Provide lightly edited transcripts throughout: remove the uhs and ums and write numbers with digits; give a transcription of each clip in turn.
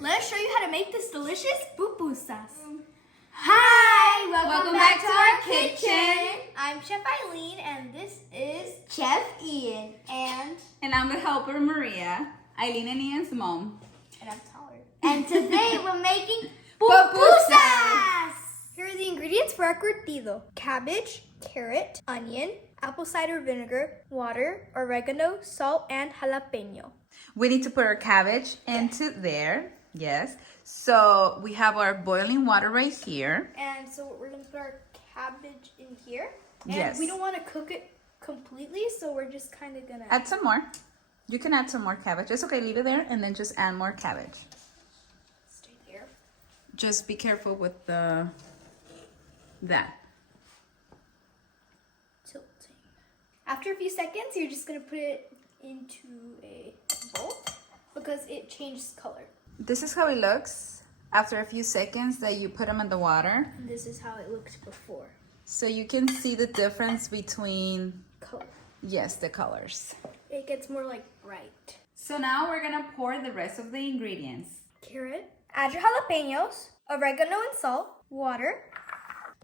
Let's show you how to make this delicious pupusas. Hi! Welcome back to our kitchen. I'm Chef Aileen and this is Chef Ian. And I'm the helper, Maria, Aileen and Ian's mom. And I'm taller. And today we're making pupusas! Here are the ingredients for our curtido. Cabbage, carrot, onion, apple cider vinegar, water, oregano, salt, and jalapeno. We need to put our cabbage into there. Yes. So we have our boiling water right here. And so we're going to put our cabbage in here. And yes. We don't want to cook it completely, so we're just kind of going to... Add some more. You can add some more cabbage. It's okay, leave it there and then just add more cabbage. Stay there. Just be careful with that. Tilting. After a few seconds, you're just going to put it into a bowl because it changes color. This is how it looks after a few seconds that you put them in the water. And this is how it looked before. So you can see the difference between... Color. Yes, the colors. It gets more like bright. So now we're gonna pour the rest of the ingredients. Carrot. Add your jalapenos, oregano and salt, water,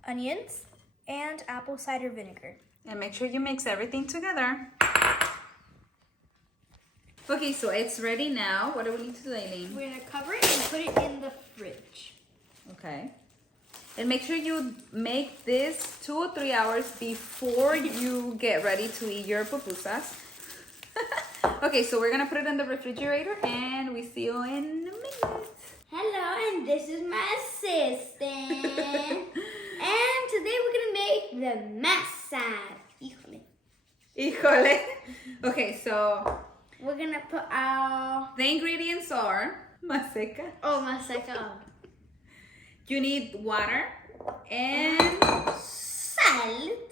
onions, and apple cider vinegar. And make sure you mix everything together. Okay, so it's ready now. What do we need to do, Aileen? We're gonna cover it and put it in the fridge. Okay. And make sure you make this 2 or 3 hours before you get ready to eat your pupusas. Okay, so we're gonna put it in the refrigerator and we see you in a minute. Hello, and this is my assistant. And today we're gonna make the masa. Híjole. Híjole. Okay, so we're gonna put our... the ingredients are maseca. Oh, maseca. You need water and salt.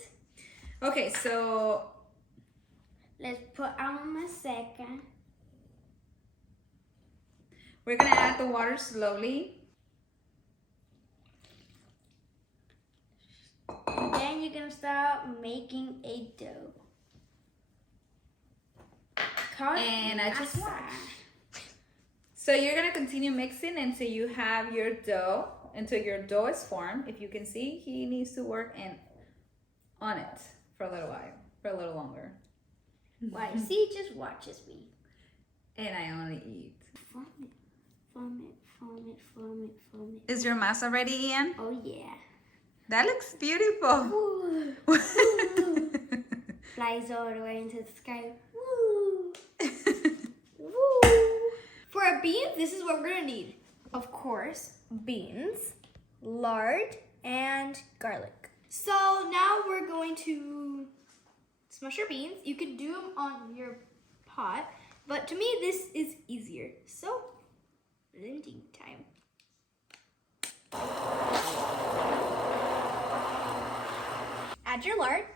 Okay, so let's put our maseca. We're gonna add the water slowly. And then you're gonna start making a dough. And I just watch. So you're gonna continue mixing until you have your dough, until your dough is formed. If you can see, he needs to work on it for a little while, for a little longer. Why? See, just watches me. And I only eat. Form it, form it, form it, form it, form it. Is your masa ready, Ian? Oh yeah. That looks beautiful. Woo. Woo. Flies all the way into the sky. Woo. Woo. For our beans, this is what we're gonna need. Of course, beans, lard, and garlic. So now we're going to smush our beans. You could do them on your pot, but to me this is easier. So, blending time. Add your lard.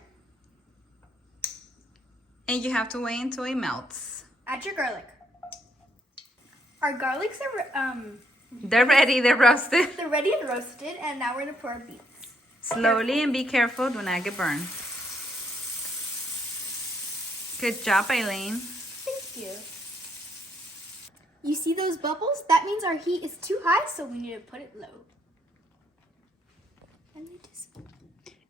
And you have to wait until it melts. Add your garlic. Our garlics are they're ready, they're roasted. They're ready and roasted, and now we're gonna pour our beans. Slowly and be careful, do not get burned. Good job, Aileen. Thank you. You see those bubbles? That means our heat is too high, so we need to put it low.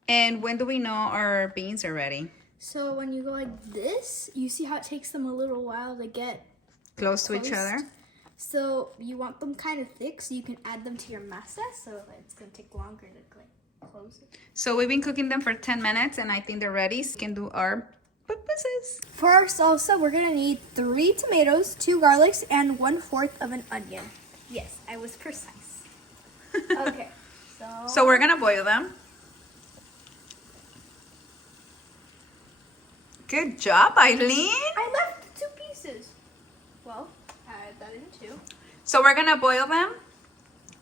And when do we know our beans are ready? So when you go like this, you see how it takes them a little while to get close to each other? So you want them kind of thick so you can add them to your masa, so it's going to take longer to like close it. So we've been cooking them for 10 minutes and I think they're ready. So we can do our pupusas. For our salsa, we're going to need 3 tomatoes, 2 garlics, and 1/4 of an onion. Yes, I was precise. Okay, so we're going to boil them. Good job, Aileen. I left 2 pieces. Well, add that in 2. So we're gonna boil them.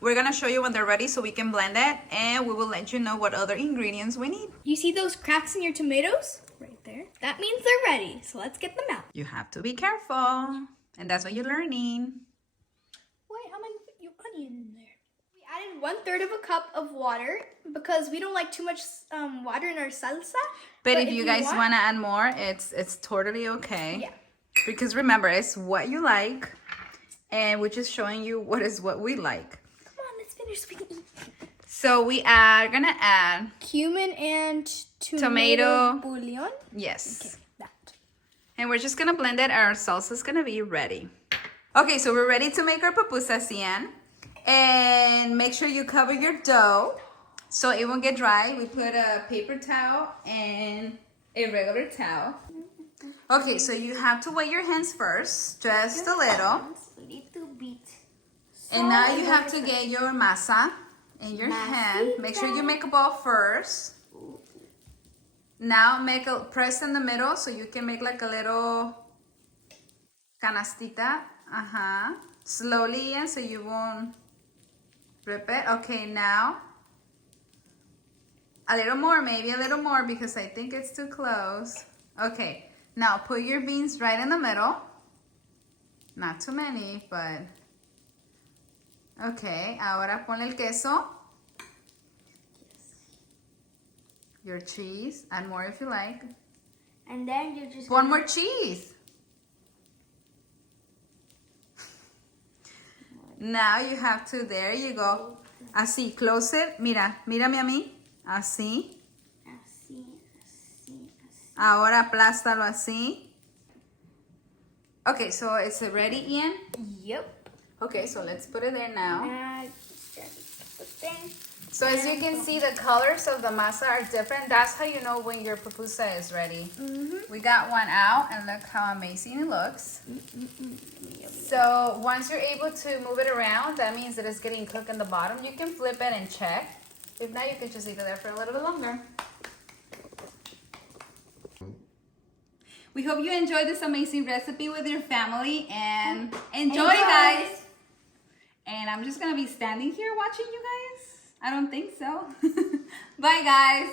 We're gonna show you when they're ready so we can blend it, and we will let you know what other ingredients we need. You see those cracks in your tomatoes? Right there. That means they're ready. So let's get them out. You have to be careful, and that's what you're learning. Wait, how am I gonna put your onion in there? We added 1/3 of a cup of water because we don't like too much water in our salsa. But if you guys want to add more, it's totally okay. Yeah. Because remember, it's what you like. And we're just showing you what we like. Come on, let's finish so we can eat. So we are gonna add Cumin and tomato bouillon. Yes. Okay, that. And we're just gonna blend it. Our salsa's gonna be ready. Okay, so we're ready to make our pupusas, Ian. And make sure you cover your dough so it won't get dry. We put a paper towel and a regular towel. Okay, so you have to wet your hands first, just a little. Little bit. And now you have to get your masa in your hand. Make sure you make a ball first. Now press in the middle so you can make like a little canastita. Slowly, and so you won't rip it. Okay, now a little more, maybe a little more because I think it's too close. Okay, now put your beans right in the middle. Not too many, but okay. Ahora pon el queso. Your cheese. Add more if you like. And then you just One more cheese. Now you have to, there you go. Así, close it. Mira, mírame a mí. Así. Así, así, así. Ahora aplástalo así. Okay, so it's ready, Ian? Yep. Okay, so let's put it there now. Now, just put there. So as you can see, the colors of the masa are different. That's how you know when your pupusa is ready. We got one out, and look how amazing it looks. So once you're able to move it around, that means that it's getting cooked in the bottom. You can flip it and check. If not, you can just leave it there for a little bit longer. We hope you enjoyed this amazing recipe with your family, and enjoy, guys. And I'm just gonna be standing here watching you guys. I don't think so. Bye, guys.